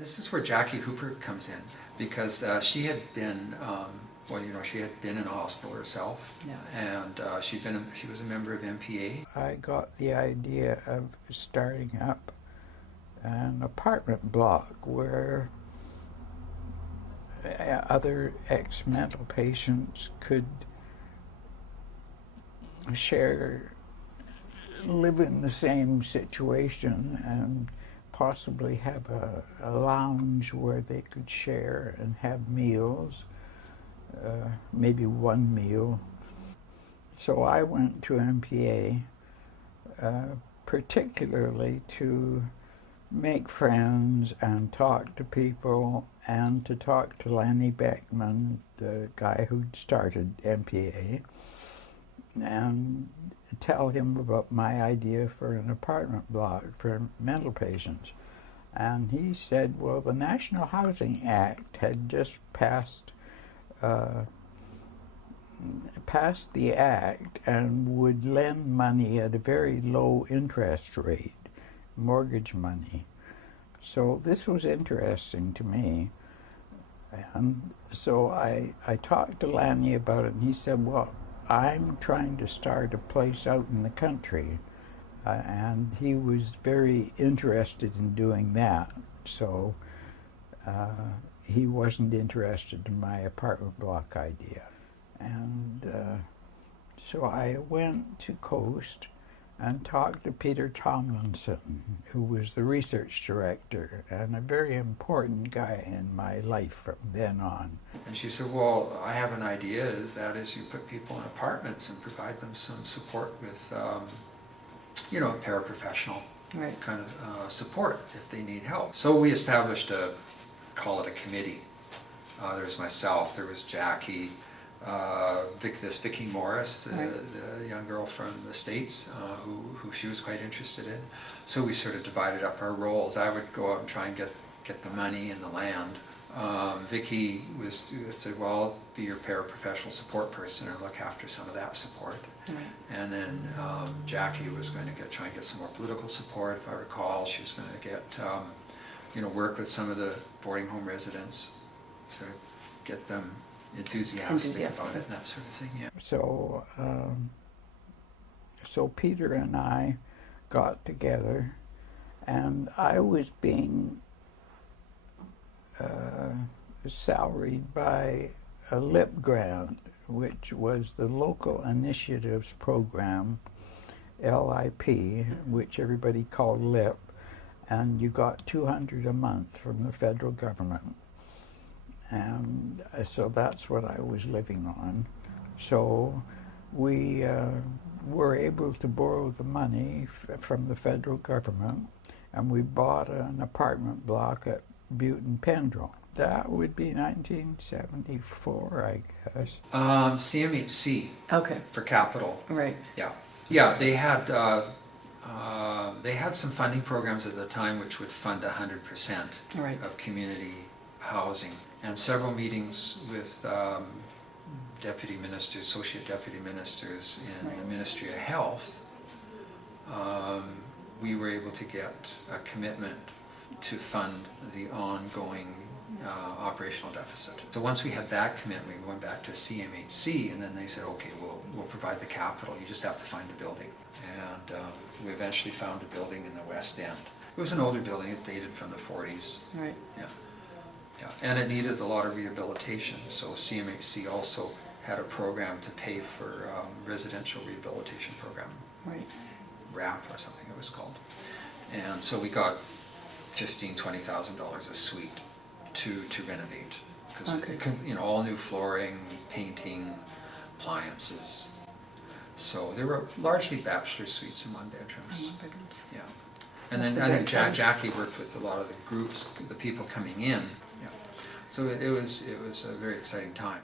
And this is where Jackie Hooper comes in, because she had been, she had been in a hospital herself, and she was a member of MPA. I got the idea of starting up an apartment block where other ex-mental patients could live in the same situation and possibly have a lounge where they could share and have meals, maybe one meal. So I went to MPA particularly to make friends and talk to people and to talk to Lanny Beckman, the guy who'd started MPA, and tell him about my idea for an apartment block for mental patients. And he said, well, the National Housing Act had just passed the act and would lend money at a very low interest rate, mortgage money. So this was interesting to me. And so I talked to Lanny about it, and he said, well, I'm trying to start a place out in the country. And he was very interested in doing that. So he wasn't interested in my apartment block idea. And so I went to Coast and talked to Peter Tomlinson, who was the research director and a very important guy in my life from then on. And she said, well, I have an idea, that is you put people in apartments and provide them some support with, a paraprofessional kind of support if they need help. So we established call it a committee. There was myself, there was Jackie, Vicki Morris, the young girl from the States, who she was quite interested in. So we sort of divided up our roles. I would go out and try and get the money and the land. Vicki said, well, I'll be your paraprofessional support person or look after some of that support. And then Jackie was going to try and get some more political support, if I recall. She was going to get, work with some of the boarding home residents, sort of get them enthusiastic about it and that sort of thing. Yeah. So Peter and I got together, and I was being salaried by a LIP grant, which was the Local Initiatives Program, LIP, which everybody called LIP, and you got $200 a month from the federal government. And so that's what I was living on. So we were able to borrow the money from the federal government, and we bought an apartment block at Butte and Pendrell. That would be 1974, I guess. CMHC. Okay. For capital. Right. Yeah. Yeah, they had some funding programs at the time which would fund 100% of community housing, and several meetings with deputy ministers, associate deputy ministers in the Ministry of Health. We were able to get a commitment to fund the ongoing operational deficit. So once we had that commitment, we went back to CMHC, and then they said, okay, we'll provide the capital, you just have to find a building. And we eventually found a building in the West End. It was an older building, it dated from the 40s. Right. Yeah. Yeah. And it needed a lot of rehabilitation, so CMHC also had a program to pay for residential rehabilitation program. Right. RAP or something it was called. And so we got $15,000, $20,000 a suite to renovate, because all new flooring, painting, appliances. So they were largely bachelor suites and one bedrooms. Yeah. And then I think Jackie worked with a lot of the groups, the people coming in. Yeah. So it was a very exciting time.